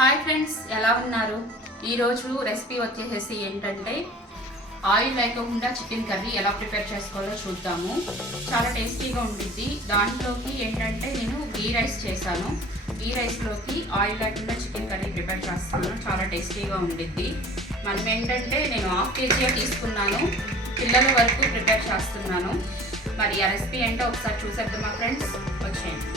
Hi friends, ఎలా ఉన్నారు? ఈరోజు రెసిపీ వచ్చేసి ఏంటంటే ఆయిల్ లేకుండా చికెన్ కర్రీ ఎలా ప్రిపేర్ చేసుకోవాలో చూద్దాము. చాలా టేస్టీగా ఉంటుంది. దాంట్లోకి ఏంటంటే నేను గీ రైస్ చేశాను. గీ రైస్లోకి ఆయిల్ లేకుండా చికెన్ కర్రీ ప్రిపేర్ చేస్తాను. చాలా టేస్టీగా ఉంటుంది. మనం ఏంటంటే నేను 1/2 kg తీసుకున్నాను. పిల్లల వరకు ప్రిపేర్ చేస్తున్నాను. మరి ఆ రెసిపీ ఏంటో ఒకసారి చూసేద్దామా ఫ్రెండ్స్? వచ్చేయండి.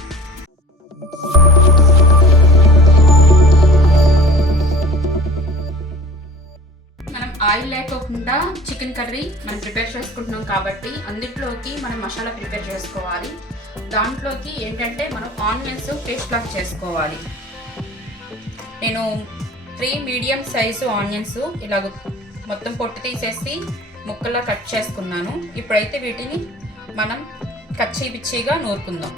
ఆయిల్ లేకోకుండా చికెన్ కర్రీ మనం ప్రిపేర్ చేసుకుంటున్నాం కాబట్టి అందులోకి మనం మసాలా ప్రిపేర్ చేసుకోవాలి. దాంట్లోకి ఏంటంటే మనం ఆనియన్స్ పేస్ట్ లాగా చేసుకోవాలి. నేను 3 మీడియం సైజు ఆనియన్స్ ఇలాగ మొత్తం పొట్టు తీసేసి ముక్కల్లా కట్ చేసుకున్నాను. ఇప్పుడైతే వీటిని మనం కచ్చి పిచ్చిగా నూరుకుందాం.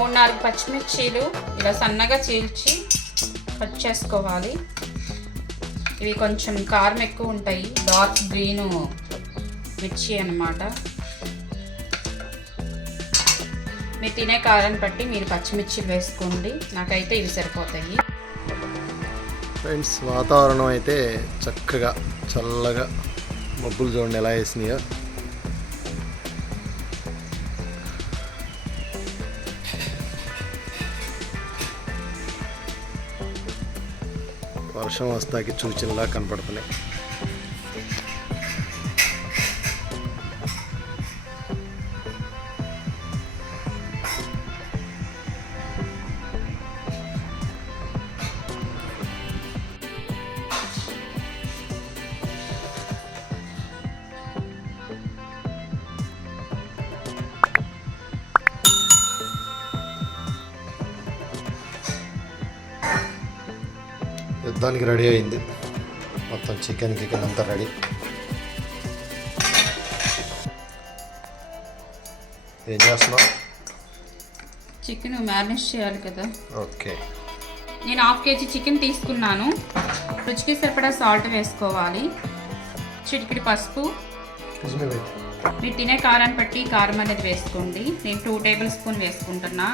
మూడు 4 పచ్చిమిర్చీలు ఇలా సన్నగా చీల్చి కట్ చేసుకోవాలి. ఇవి కొంచెం కారం ఎక్కువ ఉంటాయి. డార్క్ గ్రీన్ మిర్చి అన్నమాట. మీరు తినే కారం బట్టి మీరు పచ్చిమిర్చిలు వేసుకోండి. నాకైతే ఇవి సరిపోతాయి. ఫ్రెండ్స్, వాతావరణం అయితే చక్కగా చల్లగా మబ్బులు చూడండి ఎలా వేసినాయో. వర్షం వస్తాకి సూచనలా కనపడుతున్నాయి. యుద్ధానికి రెడీ అయింది. మొత్తం చికెన్ అంతా రెడీ. ఏం చేస్తున్నావు? చికెన్ మ్యారినేట్ చేయాలి కదా. ఓకే, నేను 1/2 kg చికెన్ తీసుకున్నాను. రుచికి సరిపడా సాల్ట్ వేసుకోవాలి. చిటికెడు పసుపు. మీరు తినే కారాన్ని బట్టి కారం అనేది వేసుకోండి. నేను 2 టేబుల్ స్పూన్ వేసుకుంటున్నా,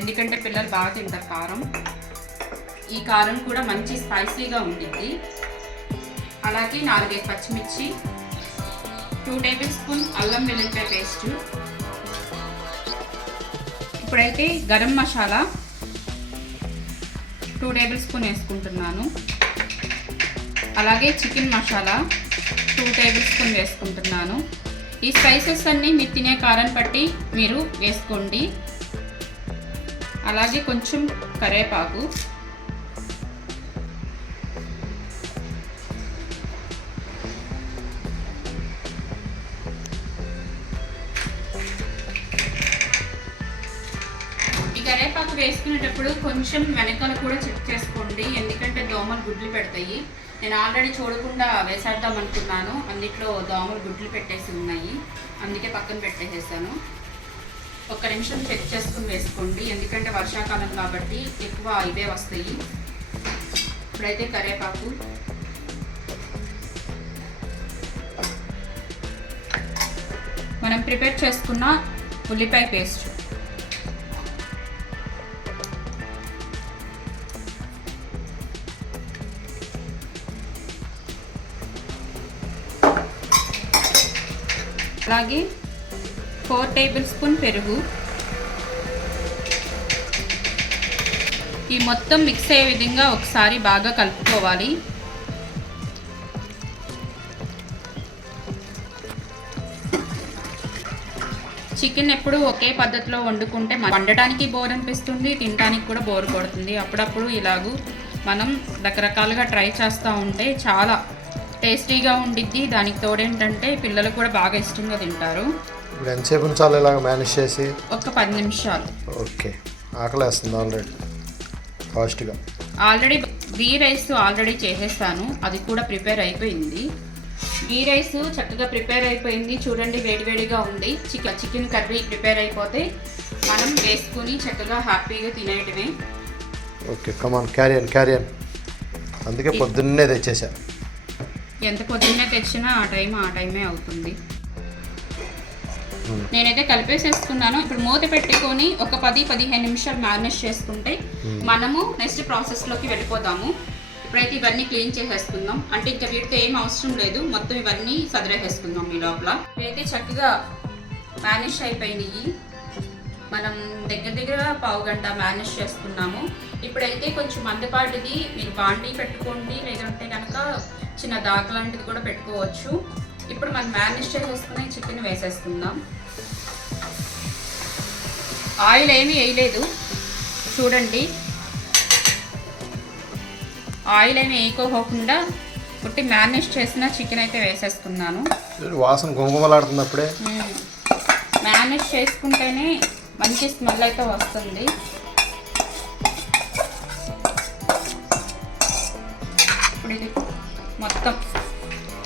ఎందుకంటే పిల్లలు బాగా తింటారు కారం. ఈ కారం కూడా మంచి స్పైసీగా ఉంటుంది. అలాగే 4 పచ్చిమిర్చి, 2 టేబుల్ స్పూన్ అల్లం వెల్లుల్లిపాయ పేస్ట్. ఇప్పుడైతే గరం మసాలా 2 టేబుల్ స్పూన్ వేసుకుంటున్నాను. అలాగే చికెన్ మసాలా 2 టేబుల్ స్పూన్ వేసుకుంటున్నాను. ఈ స్పైసెస్ అన్నీ మీరు తినే కారాన్ని బట్టి మీరు వేసుకోండి. అలాగే కొంచెం కరివేపాకు, కరివేపాకు వేసుకునేటప్పుడు కొంచెం వెనకాల కూడా చెక్ చేసుకోండి, ఎందుకంటే దోమలు గుడ్లు పెడతాయి. నేను ఆల్రెడీ చూడకుండా వేసేద్దాం అనుకున్నాను, అందులో దోమలు గుడ్లు పెట్టేసి ఉన్నాయి, అందుకే పక్కన పెట్టేసాను. 1 నిమిషం చెక్ చేసుకుని వేసుకోండి, ఎందుకంటే వర్షాకాలం కాబట్టి ఎక్కువ ఇవే వస్తాయి. ఇప్పుడైతే కరివేపాకు, మనం ప్రిపేర్ చేసుకున్న ఉల్లిపాయ పేస్ట్, అలాగే 4 టేబుల్ స్పూన్ పెరుగు. ఈ మొత్తం మిక్స్ అయ్యే విధంగా ఒకసారి బాగా కలుపుకోవాలి. చికెన్ ఎప్పుడు ఒకే పద్ధతిలో వండుకుంటే వండటానికి బోర్ అనిపిస్తుంది, తినడానికి కూడా బోర్ కొడుతుంది. అప్పుడప్పుడు ఇలాగూ మనం రకరకాలుగా ట్రై చేస్తూ ఉంటే చాలా టేస్టీగా ఉండిద్ది. దానికి తోడేంటంటే పిల్లలు కూడా బాగా ఇష్టంగా తింటారు. ఇప్పుడు ఎంతసేపు ఉంచాలి ఇలాగ మేనేజ్ చేసి? ఒక 10 నిమిషాలు. ఓకే, ఆకలేస్తుంది ఆల్రెడీ ఫాస్ట్గా. ఆల్రెడీ గీ రైస్ ఆల్రెడీ చేసేసాను, అది కూడా ప్రిపేర్ అయిపోయింది. గీ రైస్ చక్కగా ప్రిపేర్ అయిపోయింది. చూడండి, వేడివేడిగా ఉంది. చికెన్ కర్రీ ప్రిపేర్ అయిపోతే మనం వేసుకుని చక్కగా హ్యాపీగా తినేయటమే. ఓకే, కమాన్ క్యారియన్. అందుకే పొద్దున్నే తెచ్చేసా. ఎంత పొద్దున్నే తెచ్చినా ఆ టైమే అవుతుంది. నేనైతే కలిపేసేసుకున్నాను. ఇప్పుడు మూత పెట్టుకొని ఒక 10-15 నిమిషాలు మ్యారినేట్ చేసుకుంటే మనము నెక్స్ట్ ప్రాసెస్లోకి వెళ్ళిపోదాము. ఇప్పుడైతే ఇవన్నీ క్లీన్ చేసేసుకుందాం. అంటే ఇంకా వీటితో ఏం అవసరం లేదు, మొత్తం ఇవన్నీ సదిరేసేసుకుందాం ఈ లోపల. ఇవైతే చక్కగా మ్యారినేట్ అయిపోయినాయి. మనం దగ్గర పావు గంట మ్యారినేట్ చేసుకున్నాము. ఇప్పుడైతే కొంచెం మందపాటిది మీరు బాండీ పెట్టుకోండి, లేదంటే కనుక చిన్న దాక లాంటిది కూడా పెట్టుకోవచ్చు. ఇప్పుడు మనం మ్యారినేట్ చేసేసుకుని చికెన్ వేసేసుకుందాం. ఆయిల్ ఏమీ వేయలేదు చూడండి, ఆయిల్ ఏమి వేయకోకుండా పుట్టి మ్యారినేట్ చేసిన చికెన్ అయితే వేసేసుకున్నాను. వాసన గుమగుమలాడుతుంది. అప్పుడే మ్యారినేట్ చేసుకుంటేనే మంచి స్మెల్ అయితే వస్తుంది. ఇప్పుడు ఇది మొత్తం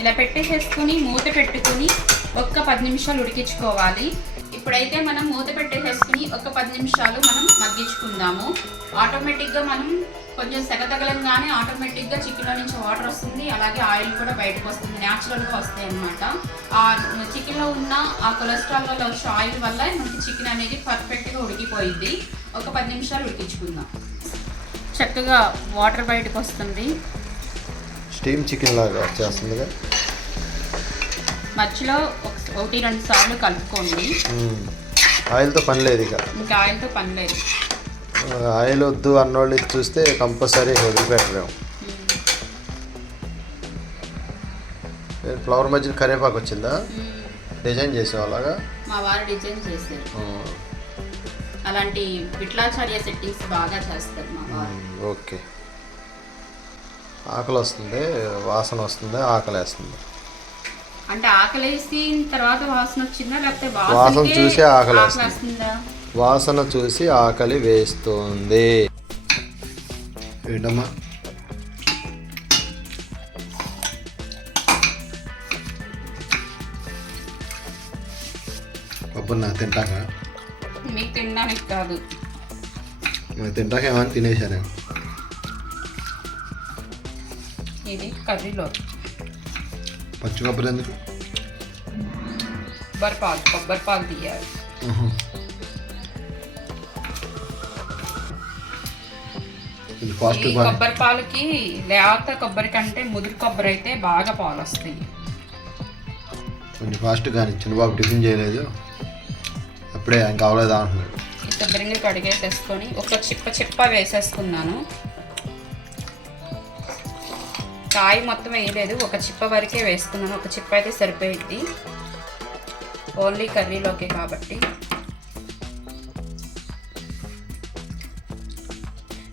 ఇలా పెట్టేసేసుకుని మూత పెట్టుకుని ఒక్క 10 నిమిషాలు ఉడికించుకోవాలి. ఇప్పుడైతే మనం మూత పెట్టేసేసుకుని ఒక 10 నిమిషాలు మనం మగ్గించుకుందాము. ఆటోమేటిక్గా మనం కొంచెం సెగతగలంగానే ఆటోమేటిక్గా చికెన్లో నుంచి వాటర్ వస్తుంది, అలాగే ఆయిల్ కూడా బయటకు వస్తుంది, న్యాచురల్గా వస్తాయి అన్నమాట. ఆ చికెన్లో ఉన్న ఆ కొలెస్ట్రాల్ వల్ల వచ్చే ఆయిల్ వల్ల మనకి చికెన్ అనేది పర్ఫెక్ట్గా ఉడికిపోయింది. ఒక 10 నిమిషాలు ఉడికించుకుందాం. చక్కగా వాటర్ బయటకు వస్తుంది, స్టీమ్ చికెన్ లాగా వచ్చేస్తుందిగా. మధ్యలో 1-2 సార్లు కలుపుకోండి. ఆయిల్తో పని లేదు, ఇంకా ఆయిల్తో పని లేదు. ఆయిల్ వద్దు అన్నోళ్ళు ఇది చూస్తే కంపల్సరీ వదిలిపెట్టలేము. ఫ్లవర్ మధ్యన కరివేపాకు వచ్చిందా? డిజైన్ చేసేవాళ్ళగా మా వారు డిజైన్ చేశారు. అలాంటి విట్లాచార్య సెట్టింగ్స్ బాగా చేస్తారు మా వారు. ఓకే. ఆకలి వస్తుంది, వాసన వస్తుంది, ఆకలి వేస్తుంది. అంటే ఆకలేసిన తర్వాత వాసన వచ్చిందా, లేకపోతే వాసన చూసి ఆకలి వస్తుందా? వాసన చూసి ఆకలి వేస్తుంది. ఏంటమ్మా కొబ్బరి నాకు తింటాక? మీకు తినడానికి కాదు, నాకు తింటాక ఏమని తినేసాను. ఇది కర్రీలో పచ్చి కొబ్బరి ఎందుకు? కొబ్బరి పాలు తీయాలి. కొబ్బరి పాలకి లేత కొబ్బరి కంటే ముదురు కొబ్బరి అయితే బాగా పాలు వస్తాయి. కొంచెం ఫాస్ట్ కానీ చిన్నబాబు టిఫిన్ చేయలేదు, అప్పుడే ఇంకా అవ్వలేదా అంటున్నాడు. శుభ్రంగా కడిగేసేసుకొని ఒక చిప్ప వేసేసుకున్నాను. కాయ మొత్తం వేయలేదు, ఒక చిప్ప వరకే వేసుకున్నాను. ఒక చిప్ప అయితే సరిపోయింది, ఓన్లీ కర్రీలోకే కాబట్టి.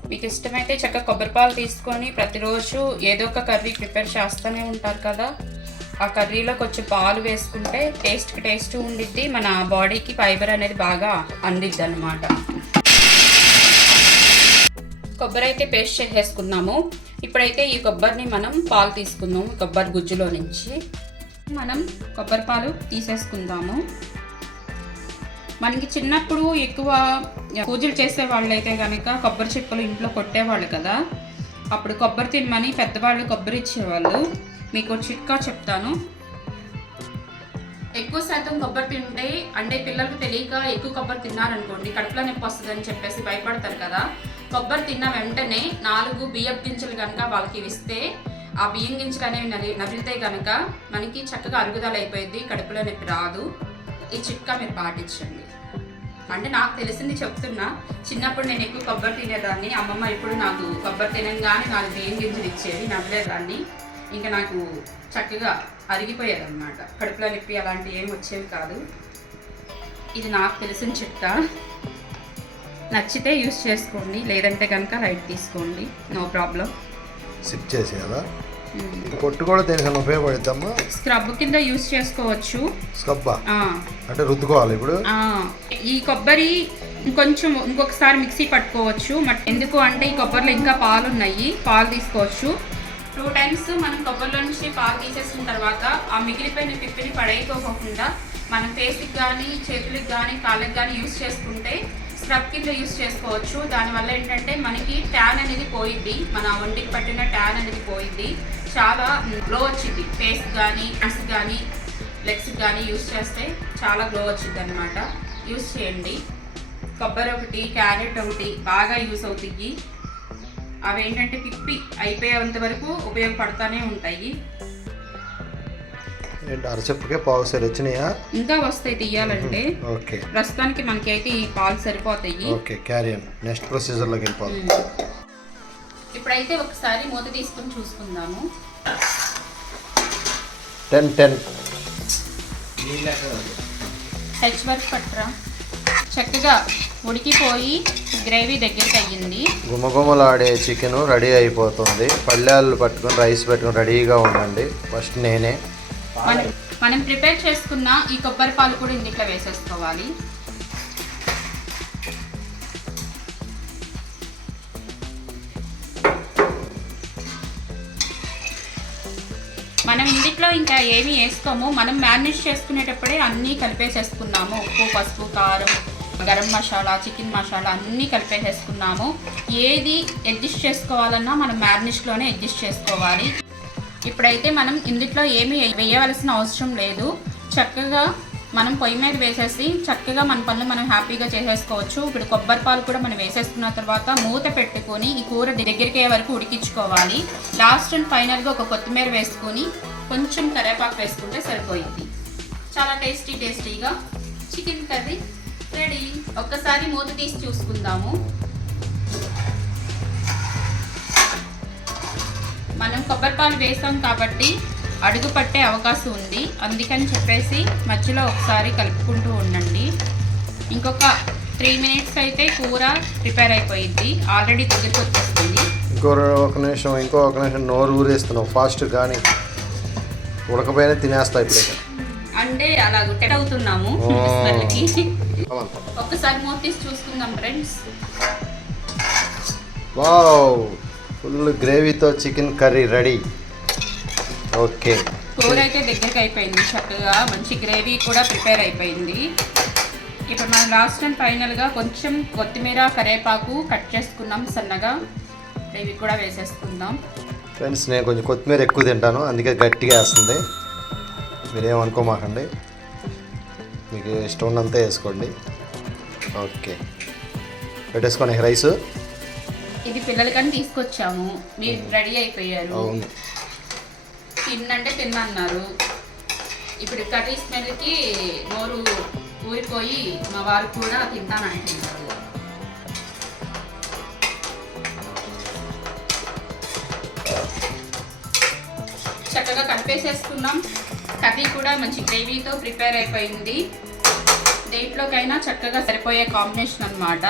మీకు ఇష్టమైతే చక్కగా కొబ్బరిపాలు తీసుకొని ప్రతిరోజు ఏదో ఒక కర్రీ ప్రిపేర్ చేస్తూనే ఉంటారు కదా, ఆ కర్రీలో కొంచెం పాలు వేసుకుంటే టేస్ట్ ఉండిద్ది, మన బాడీకి ఫైబర్ అనేది బాగా అందిద్ది అన్నమాట. కొబ్బరి అయితే పేస్ట్ చేసేసుకున్నాము. ఇప్పుడైతే ఈ కొబ్బరిని మనం పాలు తీసుకుందాము. కొబ్బరి గుజ్జులో నుంచి మనం కొబ్బరి పాలు తీసేసుకుందాము. మనకి చిన్నప్పుడు ఎక్కువ పూజలు చేసే వాళ్ళు అయితే కనుక కొబ్బరి చిప్పలు ఇంట్లో కొట్టేవాళ్ళు కదా, అప్పుడు కొబ్బరి తినమని పెద్దవాళ్ళు కొబ్బరి ఇచ్చేవాళ్ళు. మీకు చిట్కా చెప్తాను. ఎక్కువ శాతం కొబ్బరి తింటే, అంటే పిల్లలకు తెలియక ఎక్కువ కొబ్బరి తిన్నారనుకోండి కడుపులో నొప్పి వస్తుందని చెప్పేసి భయపడతారు కదా, కొబ్బరి తిన్న వెంటనే 4 బియ్యపు గింజలు కనుక వాళ్ళకి ఇస్తే ఆ బియ్యం గింజలు అనేవి నమిలితే కనుక మనకి చక్కగా అరుగుదల అయిపోయింది, కడుపులో నొప్పి రాదు. ఈ చిట్కా మీరు పాటించండి. అంటే నాకు తెలిసింది చెప్తున్నా. చిన్నప్పుడు నేను ఎక్కువ కొబ్బరి తినేదాన్ని, అమ్మమ్మ ఇప్పుడు నాకు కొబ్బరి తినగానే 4 బియ్యం గింజలు ఇచ్చేది, నవ్వలేదాన్ని. ఇంకా నాకు చక్కగా అరిగిపోయేది అనమాట, కడుపులో నొప్పి అలాంటివి ఏమి వచ్చేవి కాదు. ఇది నాకు తెలిసిన చిట్కా. నచ్చితే యూస్ చేసుకోండి, లేదంటే కనుక లైట్ తీసుకోండి, నో ప్రాబ్లం. సిప్ చేసి కదా పొట్టు కూడా దేనికన్నా ఉపయోగపడుద్దమ్మా? స్క్రబ్ కింద యూస్ చేసుకోవచ్చు. స్క్రబ్బా అంటే రుద్దుకోవాలి ఇప్పుడు? ఈ కొబ్బరి కొంచెం ఇంకొకసారి మిక్సీ పట్టుకోవచ్చు. ఎందుకు అంటే ఈ కొబ్బరిలో ఇంకా పాలు ఉన్నాయి, పాలు తీసుకోవచ్చు. 2 times మనం కొబ్బరిలో నుంచి పాలు తీసేసిన తర్వాత ఆ మిగిలిపోయిన పిప్పిని పడేయకోకుండా మన ఫేస్కి కానీ చేతులకు కానీ కాళ్ళకి కానీ యూస్ చేసుకుంటే స్క్రబ్ కింద యూస్ చేసుకోవచ్చు. దానివల్ల ఏంటంటే మనకి ట్యాన్ అనేది పోయిద్ది, మన ఒంటికి పట్టిన ట్యాన్ అనేది పోయిద్ది. చాలా గ్లో వచ్చింది. ఫేస్ కానీ హ్యాండ్స్ కానీ లెగ్స్ కానీ యూస్ చేస్తే చాలా గ్లో వచ్చింది అనమాట. యూస్ చేయండి. కొబ్బరి ఒకటి, క్యారెట్ ఒకటి బాగా యూస్ అవుతాయి. అవి ఏంటంటే పిప్పి అయిపోయేంత వరకు ఉపయోగపడుతూనే ఉంటాయి. అరచెప్పుకే పావు సేరు వచ్చినాయా? ఇంకా వస్తాయి తీయాలంటే. ఓకే, ప్రస్తుతానికి మనకి అయితే ఈ పాలు సరిపోతాయి. Okay, carry on. నెక్స్ట్ ప్రొసీజర్లోకి వెళ్ళిపోవాలి. ఇప్పుడైతే ఒకసారి మూత తీసుకుని చూసుకుందాము. 10 హెచ్ వర్క్ పట్రా. చక్కగా ఉడికిపోయి గ్రేవీ దగ్గరికి అయ్యింది. గుమగుమలాడే చికెన్ రెడీ అయిపోతుంది. పళ్ళాలు పట్టుకొని రైస్ పెట్టుకొని రెడీగా ఉండండి. ఫస్ట్ నేనే మనం ప్రిపేర్ చేసుకున్న ఈ కొబ్బరి పాలు కూడా ఇందులో వేసేసుకోవాలి. మనం ఇందులో ఇంకా ఏమీ వేసుకోము. మనం మ్యారినేట్ చేసుకునేటప్పుడే అన్నీ కలిపేసేసుకున్నాము. ఉప్పు, పసుపు, కారం, గరం మసాలా, చికెన్ మసాలా అన్నీ కలిపేసేసుకున్నాము. ఏది అడ్జస్ట్ చేసుకోవాలన్నా మనం మ్యారినేట్లోనే అడ్జస్ట్ చేసుకోవాలి. ఇప్పుడైతే మనం ఇందులో ఏమీ వేయవలసిన అవసరం లేదు. చక్కగా మనం పొయ్యి మీద వేసేసి చక్కగా మన పనులు మనం హ్యాపీగా చేసేసుకోవచ్చు. ఇప్పుడు కొబ్బరి పాలు కూడా మనం వేసేసుకున్న తర్వాత మూత పెట్టుకొని ఈ కూర దగ్గరికి వరకు ఉడికించుకోవాలి. లాస్ట్ అండ్ ఫైనల్గా ఒక కొత్తిమీర వేసుకొని కొంచెం కరివేపాకు వేసుకుంటే సరిపోయింది. చాలా టేస్టీగా చికెన్ కర్రీ రెడీ. ఒక్కసారి మూత తీసి చూసుకుందాము. మనం కొబ్బరి పాలు వేసాం కాబట్టి అడుగు పట్టే అవకాశం ఉంది. అందుకని చెప్పేసి మధ్యలో ఒకసారి కలుపుకుంటూ ఉండండి. ఇంకొక 3 minutes అయితే కూర ప్రిపేర్ అయిపోయింది. ఆల్రెడీ దగ్గరికి వచ్చేస్తుంది. ఇంకో ఒక నిమిషం నోరు ఊరేస్తున్నావు ఫాస్ట్. కానీ ఉడకపోయినా తినేస్తా ఇప్పుడే. అంటే అలా గుట్టెట్ అవుతున్నాము. ఒక్కసారి మూత తీసి చూసుకుందాం ఫ్రెండ్స్. వావ్, ఫుల్ గ్రేవీతో చికెన్ కర్రీ రెడీ. ఓకే, కూర అయితే దగ్గరికి అయిపోయింది. చక్కగా మంచి గ్రేవీ కూడా ప్రిపేర్ అయిపోయింది. ఇప్పుడు మనం లాస్ట్ అండ్ ఫైనల్గా కొంచెం కొత్తిమీర, కరివేపాకు కట్ చేసుకున్నాం సన్నగా. ఇవి కూడా వేసేసుకుందాం. ఫ్రెండ్స్, నేను కొంచెం కొత్తిమీర ఎక్కువ తింటాను, అందుకే గట్టిగా వేస్తుంది. మీరేమనుకోమాకండి, మీకు ఇష్టం ఉన్నంత వేసుకోండి. ఓకే, పెట్టేసుకోండి రైస్. ఇది పిల్లలకని తీసుకొచ్చాము. మీరు రెడీ అయిపోయారు. అవును, తిన్నంటే తిన్నన్నారు. ఇప్పుడు కర్రీ స్మెల్కి నోరు ఊరిపోయి మా వారు కూడా తింటానంటున్నారు. చక్కగా కలిపేసేసుకున్నాం. కర్రీ కూడా మంచి గ్రేవీతో ప్రిపేర్ అయిపోయింది. దేంట్లోకైనా చక్కగా సరిపోయే కాంబినేషన్ అన్నమాట.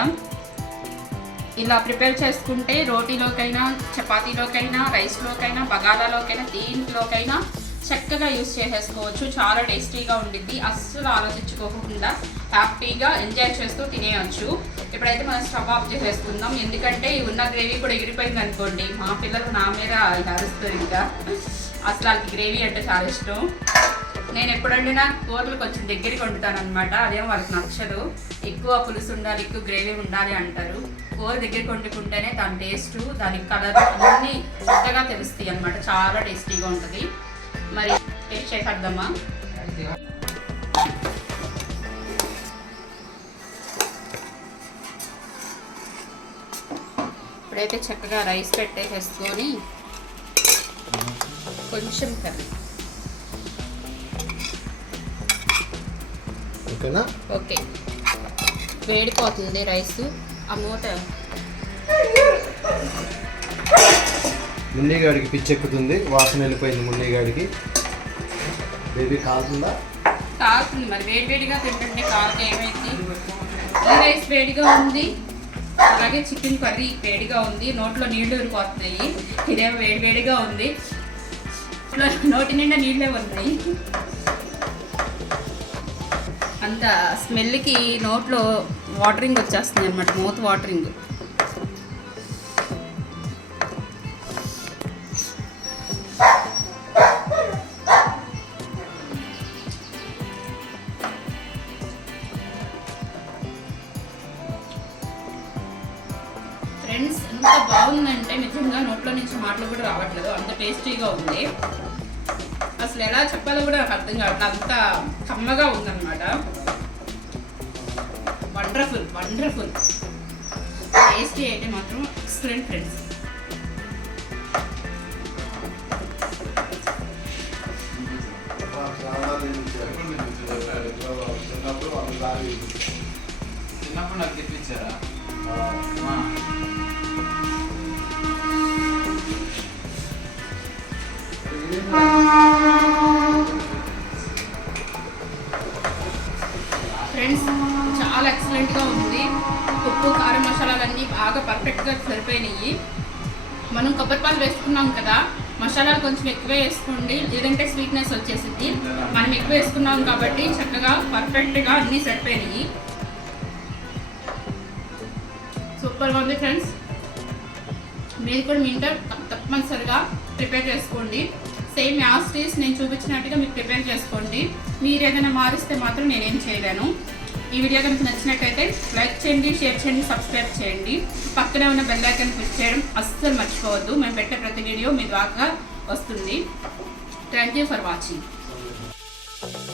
ఇలా ప్రిపేర్ చేసుకుంటే రోటీలోకైనా, చపాతీలోకైనా, రైస్లోకైనా, బగారాలోకైనా, దేంట్లోకైనా చక్కగా యూస్ చేసేసుకోవచ్చు. చాలా టేస్టీగా ఉండిద్ది. అస్సలు ఆలోచించుకోకుండా హ్యాపీగా ఎంజాయ్ చేస్తూ తినేయచ్చు. ఇప్పుడైతే మనం స్టవ్ ఆఫ్ చేసేసుకుందాం. ఎందుకంటే ఉన్న గ్రేవీ కూడా ఎగిరిపోయింది అనుకోండి, మా పిల్లలు నా మీద అరుస్తారు. ఇంకా అసలు వాళ్ళకి గ్రేవీ అంటే చాలా ఇష్టం. నేను ఎప్పుడు వండినా కూరలు కొంచెం దగ్గరికి వండుతాను అనమాట. అదేమో వాళ్ళకి నచ్చదు. ఎక్కువ పులుసు ఉండాలి, ఎక్కువ గ్రేవీ ఉండాలి అంటారు. కూర దగ్గరికి వండుకుంటేనే దాని టేస్ట్, దాని కలర్ అన్నీ చక్కగా తెలుస్తాయి అనమాట. చాలా టేస్టీగా ఉంటుంది. మరి టేస్ట్ చేసేద్దామా? ఇప్పుడైతే చక్కగా రైస్ పెట్టేసేసుకొని కొంచెం కర్రీ. ఓకేనా? ఓకే, వేడిపోతుంది రైస్. ఆ మూత మున్నిగాడికి పిచ్చెక్కుతుంది, వాసన వెళ్ళిపోయింది. మున్నిగాడికి బేబీ కాలుతుందా? కాలుతుంది. మరి వేడివేడిగా తింటుంటే కాలుతో ఏమైంది? ఈ రైస్ వేడిగా ఉంది, అలాగే చికెన్ కర్రీ వేడిగా ఉంది. నోట్లో నీళ్లు ఊరిపోతున్నాయి. ఇదేమో వేడివేడిగా ఉంది, నోటి నిండా నీళ్ళే ఉన్నాయి. అంత స్మెల్కి నోట్లో వాటరింగ్ వచ్చేస్తుంది అనమాట, మౌత్ వాటరింగ్. ఫ్రెండ్స్, ఎంత బాగుందంటే నిజంగా నోట్లో నుంచి మాటలు కూడా రావట్లేదు, అంత టేస్టీగా ఉంది. అసలు ఎలా చెప్పాలో కూడా నాకు అర్థం కావట్లేదు, అంత కమ్మగా ఉందన్నమాట. వండర్ఫుల్ వండర్ఫుల్ టేస్టీ అయితే మాత్రం ఎక్సలెంట్ ఫ్రెండ్స్. చిన్నప్పుడు నాకు తెప్పించారా? ఫ్రెండ్స్ చాలా ఎక్సలెంట్గా ఉంది. ఉప్పు కారం మసాలాలన్నీ బాగా పర్ఫెక్ట్గా సరిపోయినాయి. మనం కొబ్బరి పాలు వేసుకున్నాం కదా, మసాలాలు కొంచెం ఎక్కువ వేసుకోండి, లేదంటే స్వీట్నెస్ వచ్చేసింది. మనం ఎక్కువ వేసుకున్నాం కాబట్టి చక్కగా పర్ఫెక్ట్గా అన్నీ సరిపోయినాయి. సూపర్గా ఉంది ఫ్రెండ్స్. మీరు కూడా మీ ఇంట్లో తప్పనిసరిగా ప్రిపేర్ చేసుకోండి. సేమ్ యాస్టీస్ నేను చూపించినట్టుగా మీరు ప్రిపేర్ చేసుకోండి. మీరు ఏదైనా మారిస్తే మాత్రం నేనేం చేయలేను. ఈ వీడియో కనుక నచ్చినట్లయితే లైక్ చేయండి, షేర్ చేయండి, సబ్స్క్రైబ్ చేయండి. పక్కనే ఉన్న బెల్ ఐకాన్ క్లిక్ చేయడం అస్సలు మర్చిపోవద్దు. మేము పెట్టే ప్రతి వీడియో మీ ద్వారా వస్తుంది. Thank you for watching.